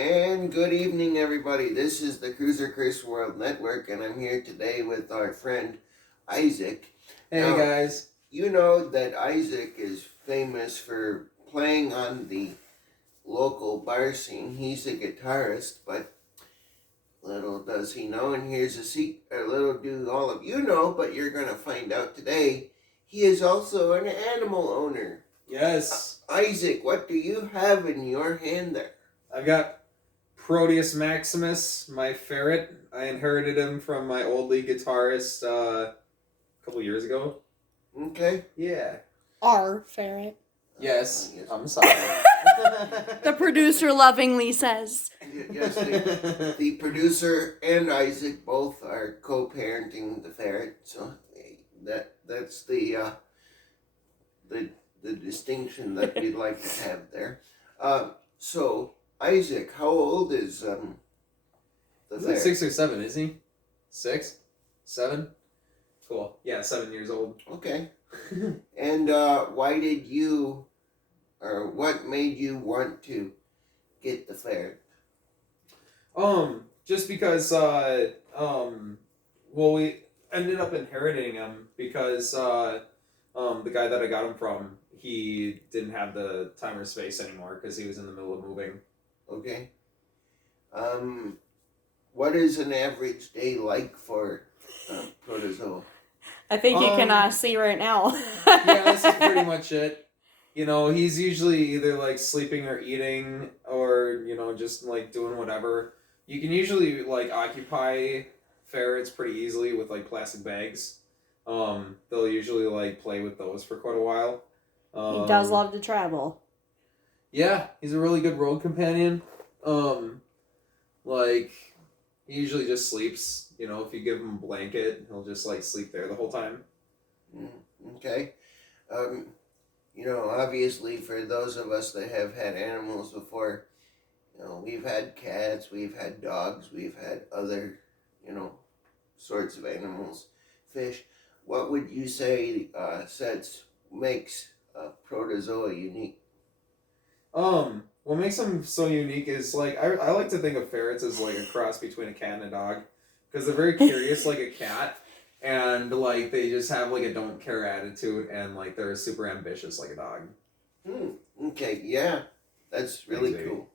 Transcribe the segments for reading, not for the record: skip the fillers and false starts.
And good evening, everybody. This is the Cruiser Chris World Network, and I'm here today with our friend Isaac. Hey now, guys. You know that Isaac is famous for playing on the local bar scene. He's a guitarist, but little does he know, and here's a secret, little do all of you know, but you're going to find out today, he is also an animal owner. Yes. Isaac, what do you have in your hand there? I've got Proteus Maximus, my ferret. I inherited him from my old lead guitarist a couple years ago. Okay. Yeah. Our ferret. Yes. I'm sorry. The producer lovingly says. Yes, the producer and Isaac both are co-parenting the ferret, so that's the distinction that we'd like to have there. So Isaac, how old is the He's ferret? like 6 or 7, is he? 6? 7? Cool. Yeah, 7 years old. Okay. And why did you, or what made you want to get the ferret? Just because well, we ended up inheriting him because the guy that I got him from, he didn't have the time or space anymore because he was in the middle of moving. Okay. What is an average day like for Protozoa? I think you can see right now. Yeah, this is pretty much it. You know, he's usually either like sleeping or eating or, you know, just like doing whatever. You can usually like occupy ferrets pretty easily with like plastic bags. They'll usually like play with those for quite a while. He does love to travel. Yeah, he's a really good road companion. Like, he usually just sleeps. You know, if you give him a blanket, he'll just like sleep there the whole time. Okay. You know, obviously for those of us that have had animals before, you know, we've had cats, we've had dogs, we've had other, you know, sorts of animals, fish. What would you say makes Protozoa unique? What makes them so unique is like I like to think of ferrets as like a cross between a cat and a dog, because they're very curious like a cat, and like they just have like a don't care attitude, and like they're super ambitious like a dog. Okay, yeah, that's really cool.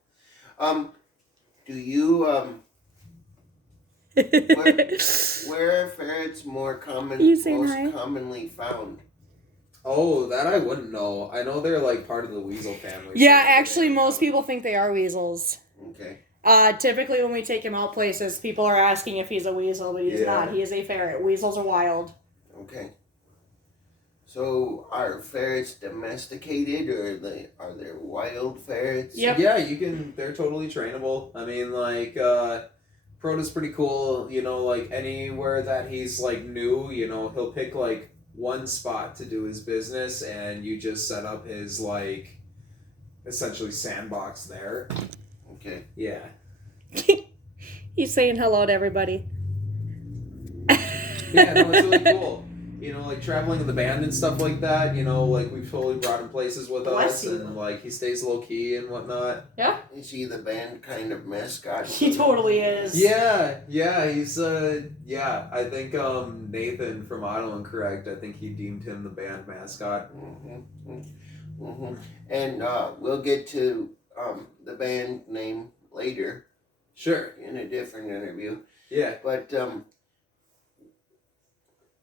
Do you where are ferrets most commonly found? Oh, that I wouldn't know. I know they're like part of the weasel family. Yeah, actually, most people think they are weasels. Okay. Typically, when we take him out places, people are asking if he's a weasel, but he's not. He is a ferret. Weasels are wild. Okay. So, are ferrets domesticated, or are they wild ferrets? Yep. Yeah, they're totally trainable. I mean, like, Proto's pretty cool. You know, like, anywhere that he's, like, new, you know, he'll pick, like, one spot to do his business, and you just set up his, like, essentially sandbox there. Okay. Yeah. He's saying hello to everybody. Yeah, no, it's really cool. You know, like traveling in the band and stuff like that, you know, like we've totally brought him places with us, and like he stays low key and whatnot. Yeah. Is he the band kind of mascot? He totally is. Yeah, he's I think Nathan from Auto and Correct, I think he deemed him the band mascot. And we'll get to the band name later. Sure. In a different interview. Yeah. But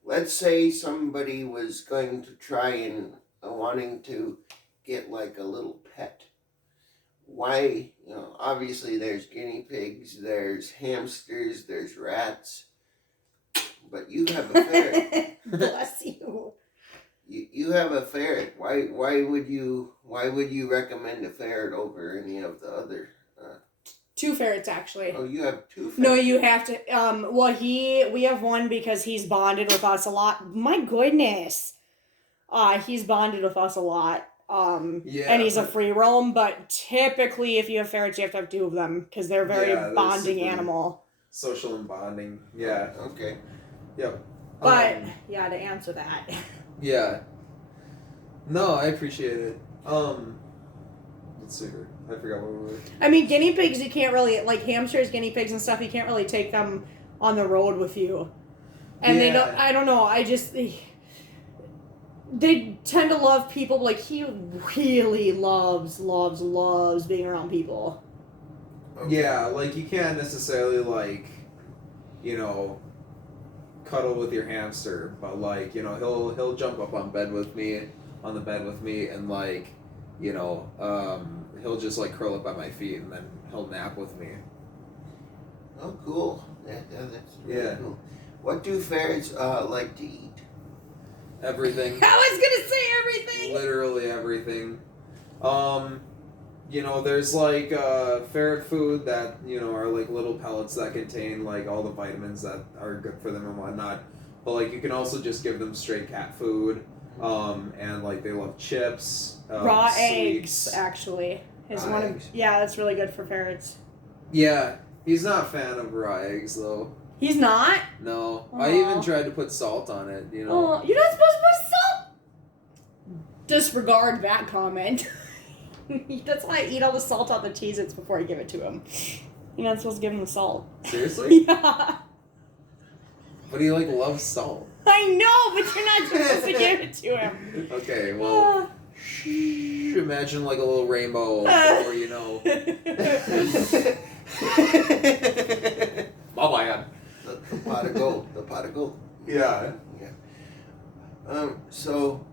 let's say somebody was going to try and wanting to get like a little pet. Why, you know, obviously there's guinea pigs, there's hamsters, there's rats, but you have a ferret. Bless you. You have a ferret. Why would you recommend a ferret over any of the other? 2 ferrets, actually. Oh, you have 2 ferrets? No, you have to. We have one because he's bonded with us a lot. My goodness. He's bonded with us a lot. And he's a free roam, but typically if you have ferrets, you have to have 2 of them because they're very bonding animal. Social and bonding. Yeah. Okay. Yep. But, to answer that. Yeah. No, I appreciate it. Let's let's see here. I forgot what we were. I mean, guinea pigs, you can't really, like hamsters, guinea pigs and stuff, you can't really take them on the road with you. And they don't, I don't know, they tend to love people, like he really loves being around people. Okay. Yeah, like you can't necessarily like, cuddle with your hamster, but like, he'll jump up on the bed with me, and like, he'll just like curl up at my feet and then he'll nap with me. Oh, cool. That's really cool. What do ferrets like to eat? Everything. I was gonna say everything. Literally everything. There's like ferret food that are like little pellets that contain like all the vitamins that are good for them and whatnot. But like you can also just give them straight cat food. And like they love chips. Raw sweets. eggs, actually, is Raw one eggs. of. Yeah, that's really good for ferrets. Yeah, he's not a fan of raw eggs though. He's not. No, Aw. I even tried to put salt on it. Oh, you're not supposed to put salt. Disregard that comment. That's why I eat all the salt on the Cheez-Its before I give it to him. You're not supposed to give him the salt. Seriously? Yeah. But he like loves salt. I know, but you're not supposed to give it to him. Okay, well, imagine like a little rainbow before you know. My bad. The pot of gold. The pot of gold. Yeah. So,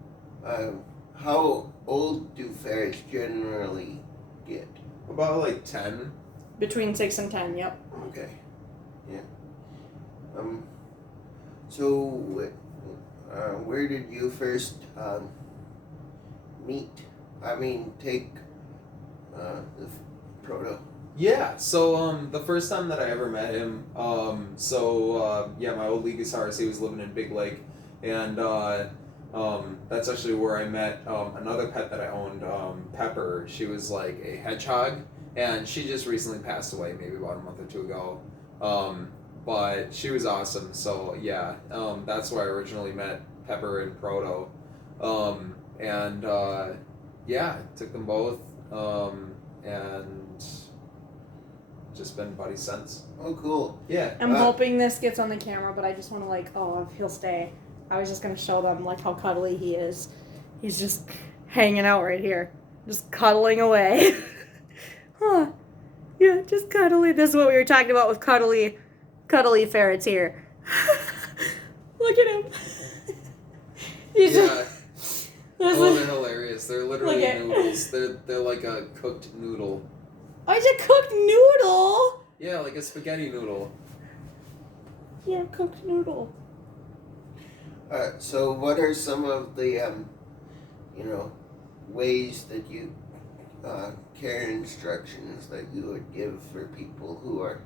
how old do ferrets generally get? About like 10. Between 6 and 10, yep. Okay. Yeah. So, where did you first take the Proto? Yeah, so the first time that I ever met him, my old Legasaurus, he was living in Big Lake, and that's actually where I met another pet that I owned, Pepper. She was like a hedgehog, and she just recently passed away, maybe about a month or two ago. But she was awesome, so yeah, that's where I originally met Pepper and Proto. Took them both, and just been buddies since. Oh, cool. Yeah. I'm hoping this gets on the camera, but I just want to if he'll stay. I was just going to show them how cuddly he is. He's just hanging out right here. Just cuddling away. Huh. Yeah, just cuddly. This is what we were talking about with cuddly ferrets here. Look at him. He's just... they're hilarious. They're literally noodles. They're like a cooked noodle. Oh, it's a cooked noodle? Yeah, like a spaghetti noodle. Yeah, cooked noodle. So what are some of the, ways that you, care instructions that you would give for people who are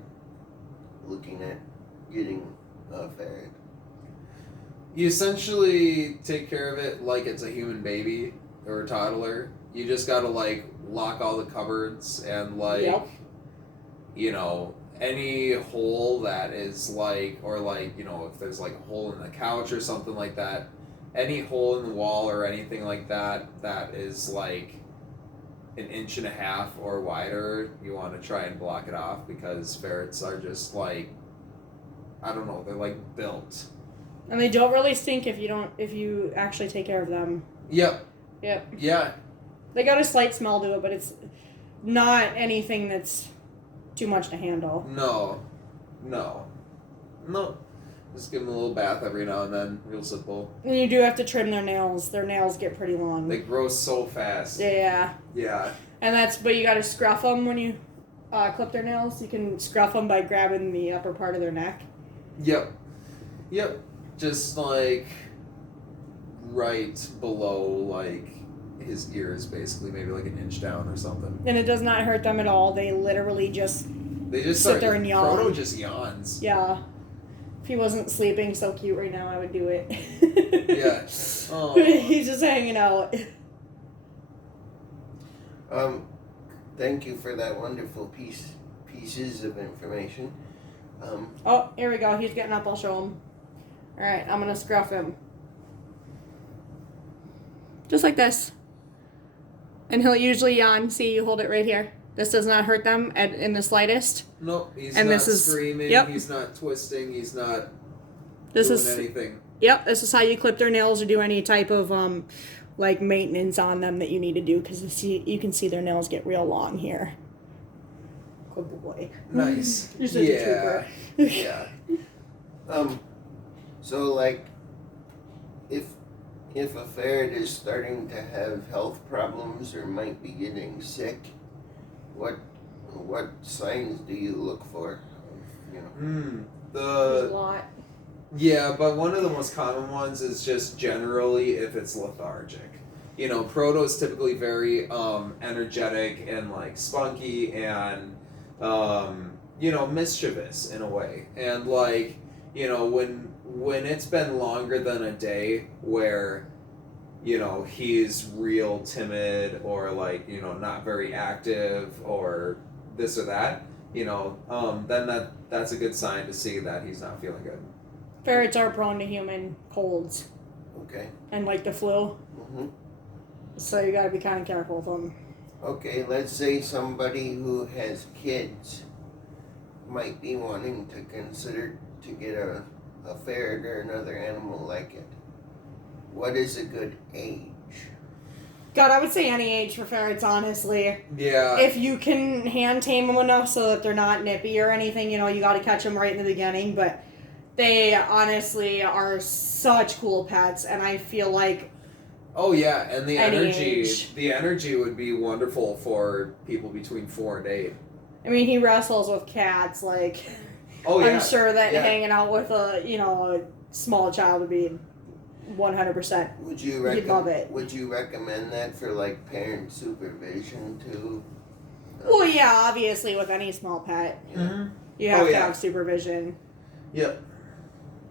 looking at getting a ferret? You essentially take care of it like it's a human baby or a toddler. You just gotta lock all the cupboards and Yep. any hole that is if there's a hole in the couch or something like that, any hole in the wall or anything like that is an inch and a half or wider, you want to try and block it off, because ferrets are just they're built. And they don't really stink if you actually take care of them. Yep. Yeah. They got a slight smell to it, but it's not anything that's too much to handle. No. Just give them a little bath every now and then. Real simple. And you do have to trim their nails. Their nails get pretty long. They grow so fast. Yeah. Yeah. But you got to scruff them when you clip their nails. You can scruff them by grabbing the upper part of their neck. Yep. Just right below his ears, basically, maybe an inch down or something. And it does not hurt them at all. They literally just sit there and yawn. Proto just yawns. Yeah. If he wasn't sleeping so cute right now, I would do it. Yeah. Oh. He's just hanging out. Thank you for that wonderful pieces of information. Oh, here we go. He's getting up. I'll show him. All right, I'm gonna scruff him. Just like this. And he'll usually yawn. See, you hold it right here. This does not hurt them in the slightest. Nope, he's And not this is- screaming, yep. he's not twisting, he's not This doing is anything. Yep, this is how you clip their nails or do any type of like maintenance on them that you need to do, because you can see their nails get real long here. Good boy. Nice. You're such a trooper. Yeah. So like, if a ferret is starting to have health problems or might be getting sick, what signs do you look for? You know. There's a lot. Yeah, but one of the most common ones is just generally if it's lethargic. You know, Proto is typically very energetic and like spunky and you know, mischievous in a way. And like, you know, when it's been longer than a day where, you know, he's real timid or like, you know, not very active or this or that, you know, then that's a good sign to see that he's not feeling good. Ferrets are prone to human colds. Okay. And like the flu. Mm-hmm. So you gotta be kind of careful with them. Okay, let's say somebody who has kids might be wanting to consider to get a ferret or another animal like it. What is a good age? God, I would say any age for ferrets, honestly. Yeah. If you can hand tame them enough so that they're not nippy or anything, you know, you gotta catch them right in the beginning, but they honestly are such cool pets, and I feel like Oh yeah, and the any energy age. the energy would be wonderful for people between 4 and 8. I mean, he wrestles with cats. Like, Oh yeah. I'm sure that yeah. hanging out with a small child would be 100%. Would you He'd love it. Would you recommend that for like parent supervision too? Well, yeah, obviously with any small pet, Mm-hmm. you have to yeah. have supervision. Yep.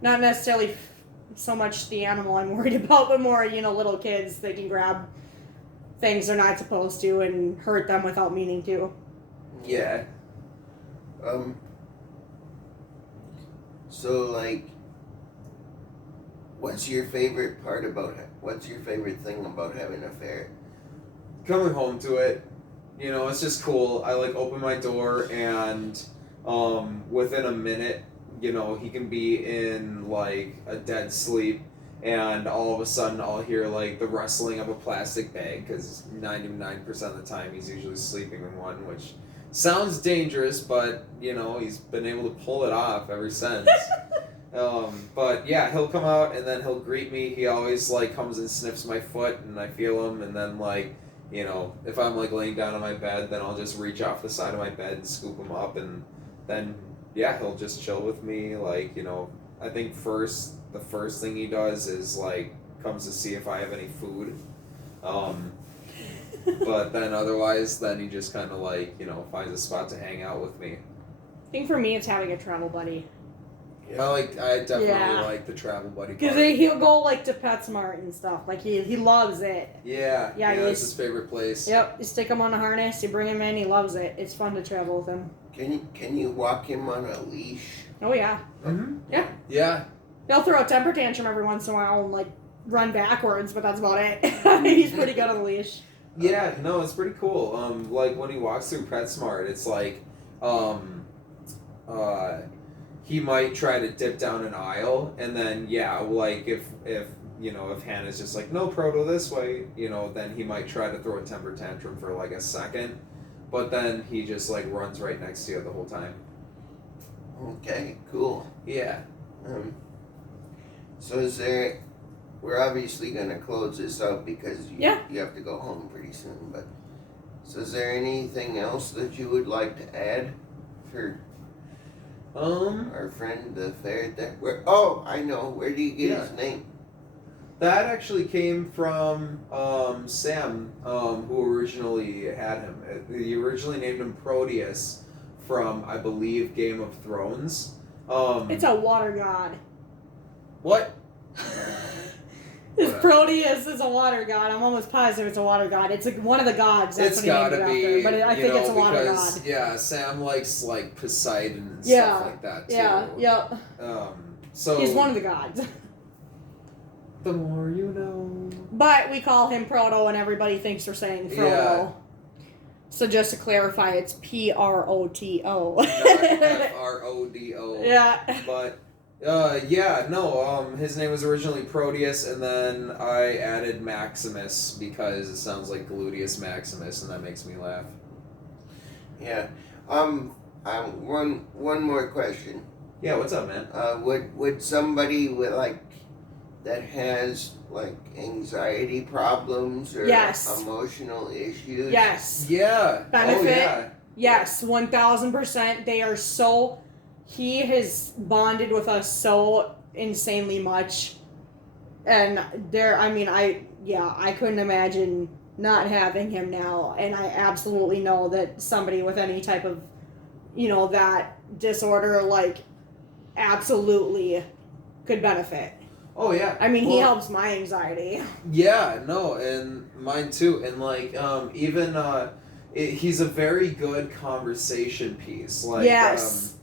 Not necessarily so much the animal I'm worried about, but more, little kids. They can grab things they're not supposed to and hurt them without meaning to. Yeah. So like, what's your favorite thing about having a ferret? Coming home to it, it's just cool. I like open my door and within a minute, he can be in like a dead sleep, and all of a sudden I'll hear like the rustling of a plastic bag, because 99% of the time he's usually sleeping in one, which sounds dangerous, but he's been able to pull it off ever since. But yeah, he'll come out and then he'll greet me. He always like comes and sniffs my foot, and I feel him, and then like if I'm like laying down on my bed, then I'll just reach off the side of my bed and scoop him up, and then yeah, he'll just chill with me. Like I think the first thing he does is like comes to see if I have any food. But then otherwise, then he just kind of like, finds a spot to hang out with me. I think for me it's having a travel buddy. I definitely Yeah. like the travel buddy Because part. he'll go like to PetSmart and stuff. Like he loves it. Yeah, Yeah, that's his favorite place. Yep, you stick him on a harness, you bring him in, he loves it. It's fun to travel with him. Can you walk him on a leash? Oh yeah. Mm-hmm. Yeah. Yeah. He'll throw a temper tantrum every once in a while and like run backwards, but that's about it. He's pretty good on the leash. Yeah, no, it's pretty cool. Like when he walks through PetSmart, it's like, he might try to dip down an aisle, and then yeah, like if Hannah's just like, no, Proto, this way, then he might try to throw a temper tantrum for like a second, but then he just like runs right next to you the whole time. Okay, cool. Yeah. So we're obviously gonna close this out because you have to go home pretty soon, but so is there anything else that you would like to add for our friend the ferret I know, where do you get his name? That actually came from Sam, who originally had him. He originally named him Proteus from, I believe, Game of Thrones. It's a water god. What? Proteus is a water god. I'm almost positive it's a water god. It's one of the gods. That's It's what he named gotta it be. after. But I think it's a water because, god. yeah, Sam likes like Poseidon and Yeah. stuff like that too. Yeah. Yep. So He's one of the gods. The more you know. But we call him Proto, and everybody thinks we're saying Frodo. Yeah. So just to clarify, it's Proto. Not Frodo. Yeah. But his name was originally Proteus, and then I added Maximus because it sounds like Gluteus Maximus, and that makes me laugh. Yeah. One more question. Yeah, what's up, man? Would somebody with that has anxiety problems or Yes. emotional issues? Yes. Yeah. Benefit? Oh, yeah. Yes, 1000%. They are so. He has bonded with us so insanely much. And I couldn't imagine not having him now. And I absolutely know that somebody with any type of, that disorder, absolutely could benefit. Oh, yeah. I mean, he helps my anxiety. Yeah, no, and mine too. And he's a very good conversation piece. Yes.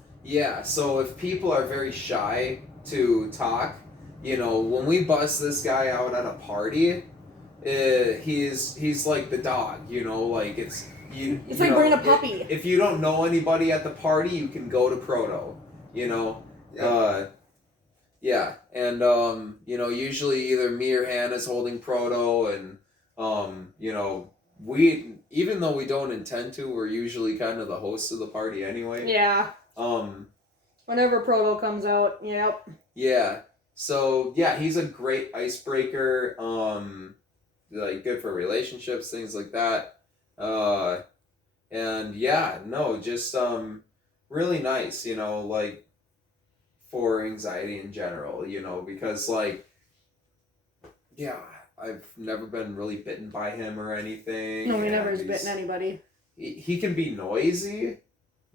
So if people are very shy to talk, when we bust this guy out at a party, he's like the dog. It's like bringing a puppy. If you don't know anybody at the party, you can go to Proto. Yeah, and usually either me or Hannah's holding Proto, and we, even though we don't intend to, we're usually kind of the hosts of the party anyway. Yeah. Whenever Proto comes out, yep. Yeah. So yeah, he's a great icebreaker. Good for relationships, things like that. And yeah, no, just really nice, for anxiety in general, because I've never been really bitten by him or anything. No, he never has bitten anybody. He can be noisy,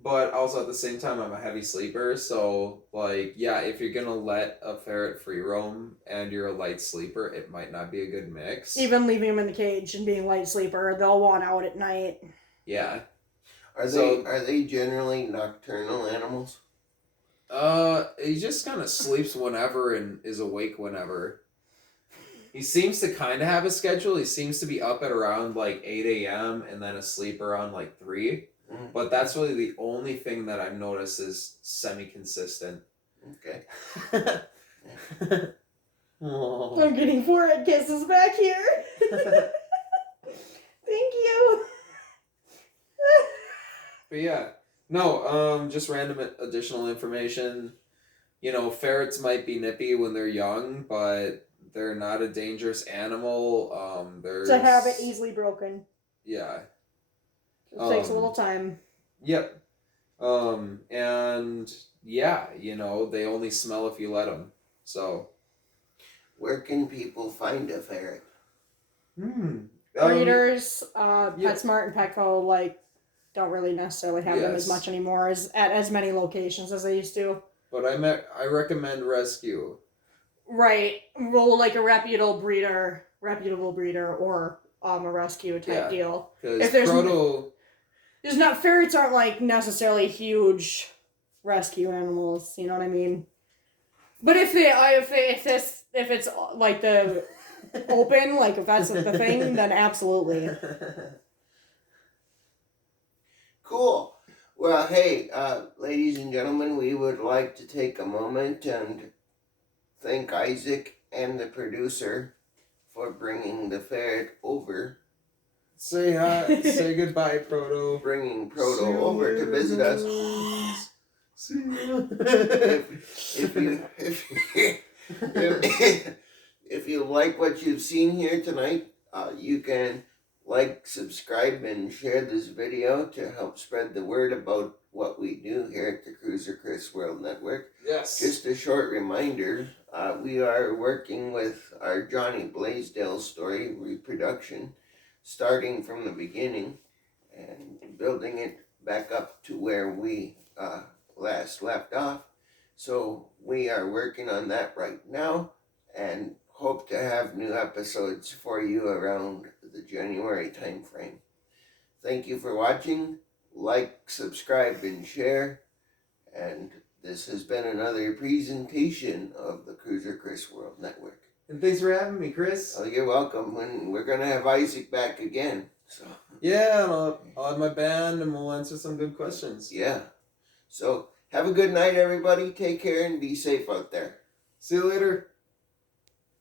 but also at the same time I'm a heavy sleeper, so if you're gonna let a ferret free roam and you're a light sleeper, it might not be a good mix. Even leaving him in the cage and being light sleeper, they'll want out at night. Yeah. Are they generally nocturnal animals? He just kind of sleeps whenever and is awake whenever. He seems to kind of have a schedule. He seems to be up at around 8 a.m. and then asleep around 3. Mm. But that's really the only thing that I've noticed is semi-consistent. Okay. I'm getting forehead kisses back here. Thank you. But yeah. No, just random additional information. Ferrets might be nippy when they're young, but they're not a dangerous animal. It's a habit easily broken. Yeah. It takes a little time. Yep. And yeah, they only smell if you let them. So. Where can people find a ferret? Breeders, PetSmart and Petco, don't really necessarily have them as much anymore at as many locations as they used to. But I recommend rescue. Right. Well, a reputable breeder or a rescue type deal. Because Proto... ferrets aren't necessarily huge rescue animals, you know what I mean? But if it's the open, if that's the thing, then absolutely. Cool. Well, hey, ladies and gentlemen, we would like to take a moment and thank Isaac and the producer for bringing the ferret over. Say hi. Say goodbye, Proto. Bringing Proto over to visit us. See you. If you like what you've seen here tonight, you can subscribe, and share this video to help spread the word about what we do here at the Cruiser Chris World Network. Yes. Just a short reminder, we are working with our Johnny Blaisdell story reproduction, starting from the beginning and building it back up to where we last left off. So we are working on that right now and hope to have new episodes for you around the January time frame. Thank you for watching. Like, subscribe, and share. And this has been another presentation of the Cruiser Chris World Network. And thanks for having me, Chris. Oh, you're welcome. And we're gonna have Isaac back again. So Yeah, and I'll have my band and we'll answer some good questions. yeah. So have a good night, everybody. Take care and be safe out there. See you later.